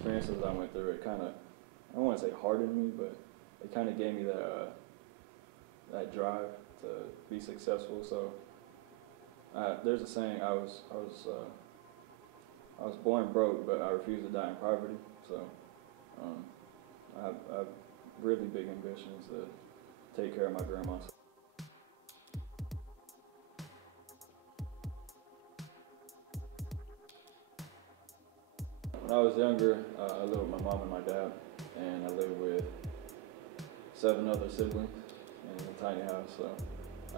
experiences I went through, it kind of, I don't want to say hardened me, but it kind of gave me that drive to be successful. So there's a saying, I was born broke, but I refuse to die in poverty. So I have really big ambitions to take care of my grandma. When I was younger, I lived with my mom and my dad, and I lived with 7 other siblings in a tiny house. So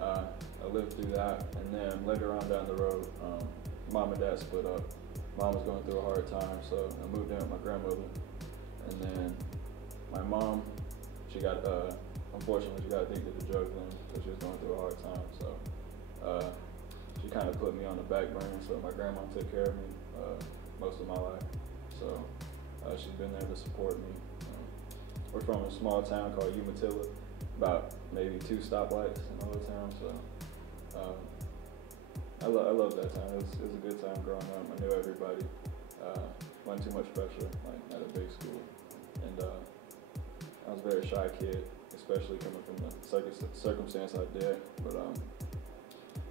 I lived through that, and then later on down the road, mom and dad split up. Mom was going through a hard time, so I moved in with my grandmother. And then my mom, she got, unfortunately, she got addicted to drugs then, so she was going through a hard time. So she kind of put me on the back burner, so my grandma took care of me most of my life. So she's been there to support me. We're from a small town called Umatilla, about maybe 2 stoplights in the whole town. So I love that town. It was a good time growing up. I knew everybody. Wasn't too much pressure, like at a big school. And I was a very shy kid, especially coming from the circumstance I did. But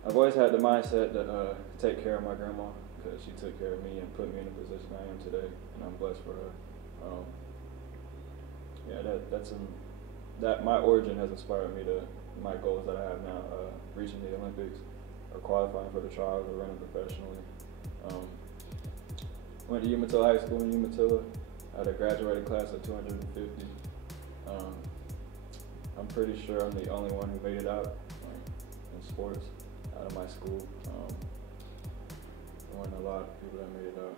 I've always had the mindset to take care of my grandma, because she took care of me and put me in the position I am today, and I'm blessed for her. Yeah, my origin has inspired me to my goals that I have now, reaching the Olympics or qualifying for the trials or running professionally. Went to Umatilla High School in Umatilla. I had a graduating class of 250. I'm pretty sure I'm the only one who made it out in sports out of my school. There weren't a lot of people that made it out.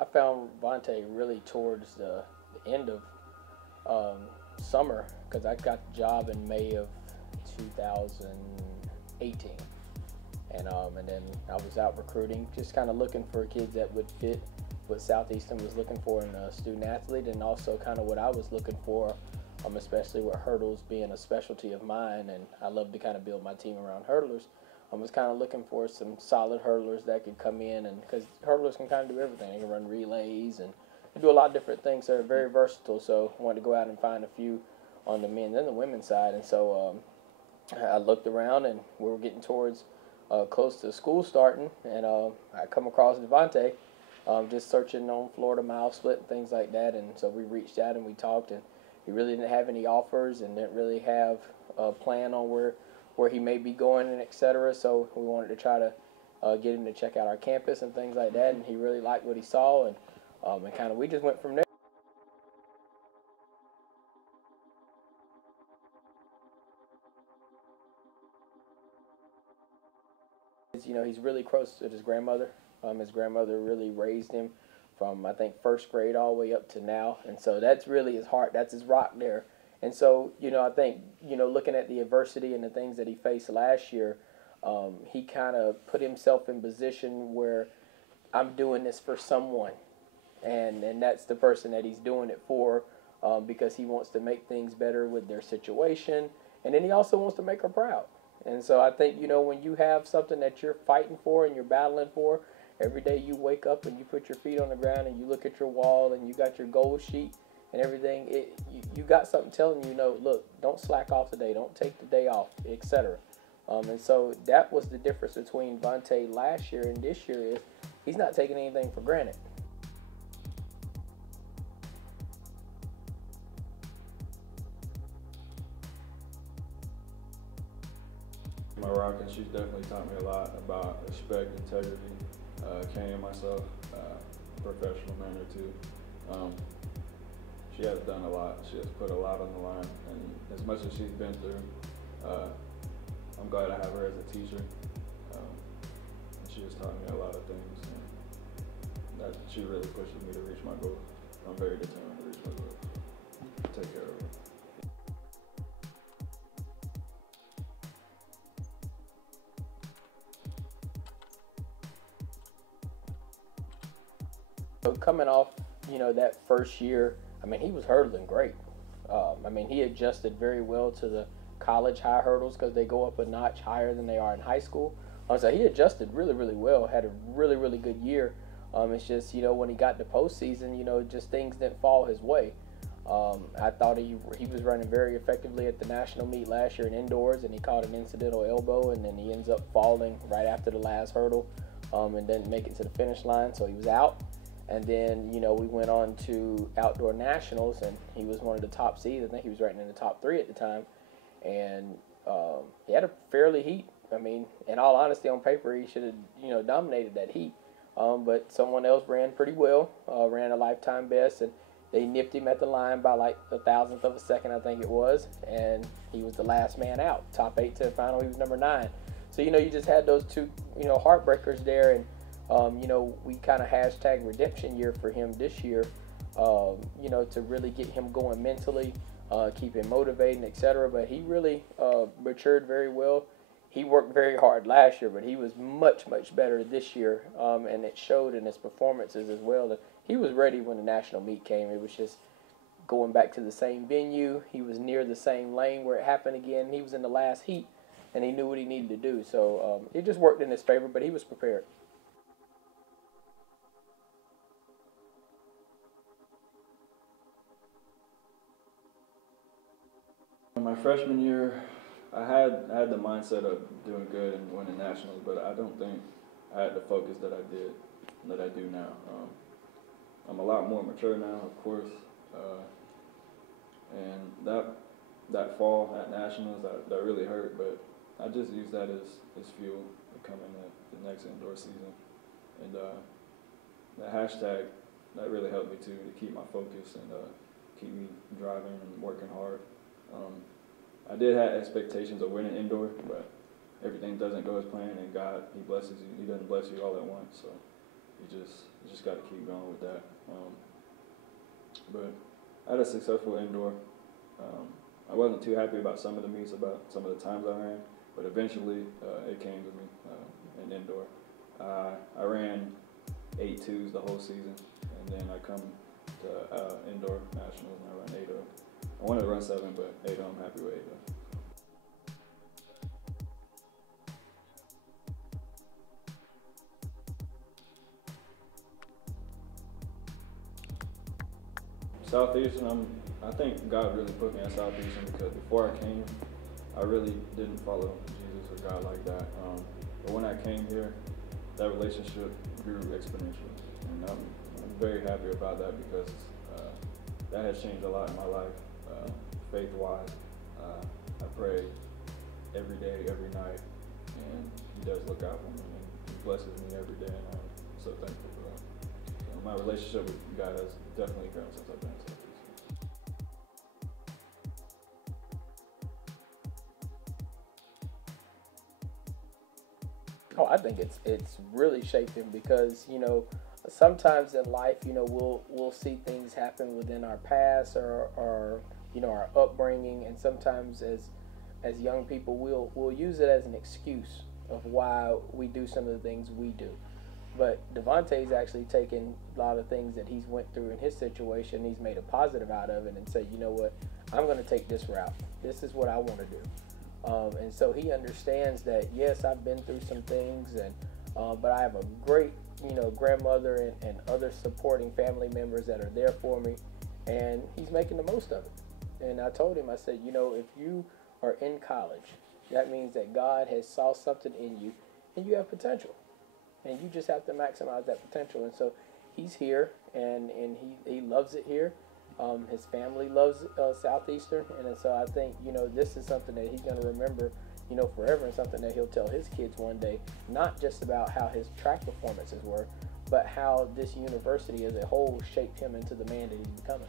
I found Davonte really towards the end of summer, because I got the job in May of 2018. And then I was out recruiting, just kind of looking for kids that would fit what Southeastern was looking for in a student athlete, and also kind of what I was looking for, especially with hurdles being a specialty of mine, and I love to kind of build my team around hurdlers. I was kind of looking for some solid hurdlers that could come in, and because hurdlers can kind of do everything. They can run relays and they do a lot of different things. They're very versatile, so I wanted to go out and find a few on the men's and the women's side. And so I looked around, and we were getting towards close to school starting, and I come across Davonte, just searching on Florida Mile Split and things like that. And so we reached out and we talked, and he really didn't have any offers and didn't really have a plan on where he may be going, and et cetera. So we wanted to try to get him to check out our campus and things like that, and he really liked what he saw, and kind of we just went from there. You know, he's really close to his grandmother. His grandmother really raised him from, I think, 1st grade all the way up to now, and so that's really his heart. That's his rock there. And so, you know, I think, you know, looking at the adversity and the things that he faced last year, he kind of put himself in position where I'm doing this for someone, and that's the person that he's doing it for, because he wants to make things better with their situation, and then he also wants to make her proud. And so I think, you know, when you have something that you're fighting for and you're battling for, every day you wake up and you put your feet on the ground and you look at your wall and you got your goal sheet and everything, you got something telling you, know, look, don't slack off today, don't take the day off, etc. And so that was the difference between Davonte last year and this year, is he's not taking anything for granted. My rock, and she's definitely taught me a lot about respect, integrity, carrying myself, professional manner too. She has done a lot. She has put a lot on the line, and as much as she's been through, I'm glad I have her as a teacher. She has taught me a lot of things, and that she really pushes me to reach my goals. I'm very determined to reach my goals. Take care of her. So coming off, you know, that first year, I mean, he was hurdling great. I mean, he adjusted very well to college high hurdles because they go up a notch higher than they are in high school. So he adjusted really, really well, had a really, really good year. It's just, when he got to postseason, just things didn't fall his way. I thought he was running very effectively at the national meet last year in indoors, and he caught an incidental elbow, and then he ends up falling right after the last hurdle and didn't make it to the finish line, so he was out. And then, we went on to outdoor nationals, and he was one of the top seeds. I think he was ranked in the top 3 at the time, and he had a fairly heat. I mean, in all honesty, on paper, he should have, dominated that heat. But someone else ran pretty well, ran a lifetime best, and they nipped him at the line by like a thousandth of a second, I think it was, and he was the last man out. Top 8 to the final, he was number 9. So, you just had those two, heartbreakers there, and, we kind of hashtag redemption year for him this year, to really get him going mentally, keep him motivated, etc. But he really matured very well. He worked very hard last year, but he was much, much better this year, and it showed in his performances as well. That he was ready when the national meet came. It was just going back to the same venue. He was near the same lane where it happened again. He was in the last heat, and he knew what he needed to do. So it just worked in his favor, but he was prepared. My freshman year, I had the mindset of doing good and winning nationals, but I don't think I had the focus that I do now. I'm a lot more mature now, of course, and that fall at nationals that really hurt, but I just use that as fuel to come in the next indoor season, and the hashtag that really helped me to keep my focus and keep me driving and working hard. I did have expectations of winning indoor, but everything doesn't go as planned, and God, He blesses you. He doesn't bless you all at once, so you just got to keep going with that. But I had a successful indoor. I wasn't too happy about some of the meets, about some of the times I ran, but eventually it came to me in indoor. I ran 8.2s the whole season, and then I come to indoor nationals and I run 8.0. I wanted to run 7, but 8.0, I'm happy with 8.0. Southeastern, I think God really put me at Southeastern because before I came, I really didn't follow Jesus or God like that. But when I came here, that relationship grew exponentially, and I'm very happy about that because that has changed a lot in my life. Faith-wise, I pray every day, every night, and He does look out for me, and He blesses me every day, and I'm so thankful for that. So my relationship with God has definitely grown since I've been at Southeastern. Oh, I think it's really shaped him because sometimes in life we'll see things happen within our past or our upbringing, and sometimes as young people we'll use it as an excuse of why we do some of the things we do. But Davonte's actually taken a lot of things that he's went through in his situation, he's made a positive out of it and said, you know what, I'm going to take this route. This is what I want to do. And so he understands that, yes, I've been through some things, and but I have a great grandmother and other supporting family members that are there for me, and he's making the most of it. And I told him, I said, if you are in college, that means that God has saw something in you, and you have potential. And you just have to maximize that potential. And so he's here, and he loves it here. His family loves Southeastern. And so I think, this is something that he's going to remember, forever, and something that he'll tell his kids one day, not just about how his track performances were, but how this university as a whole shaped him into the man that he's becoming.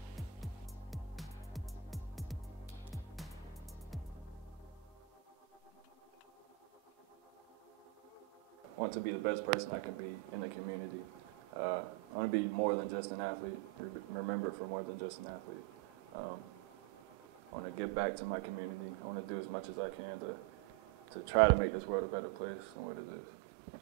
I want to be the best person I can be in the community. I want to be more than just an athlete, remembered for more than just an athlete. I want to give back to my community. I want to do as much as I can to try to make this world a better place than what it is.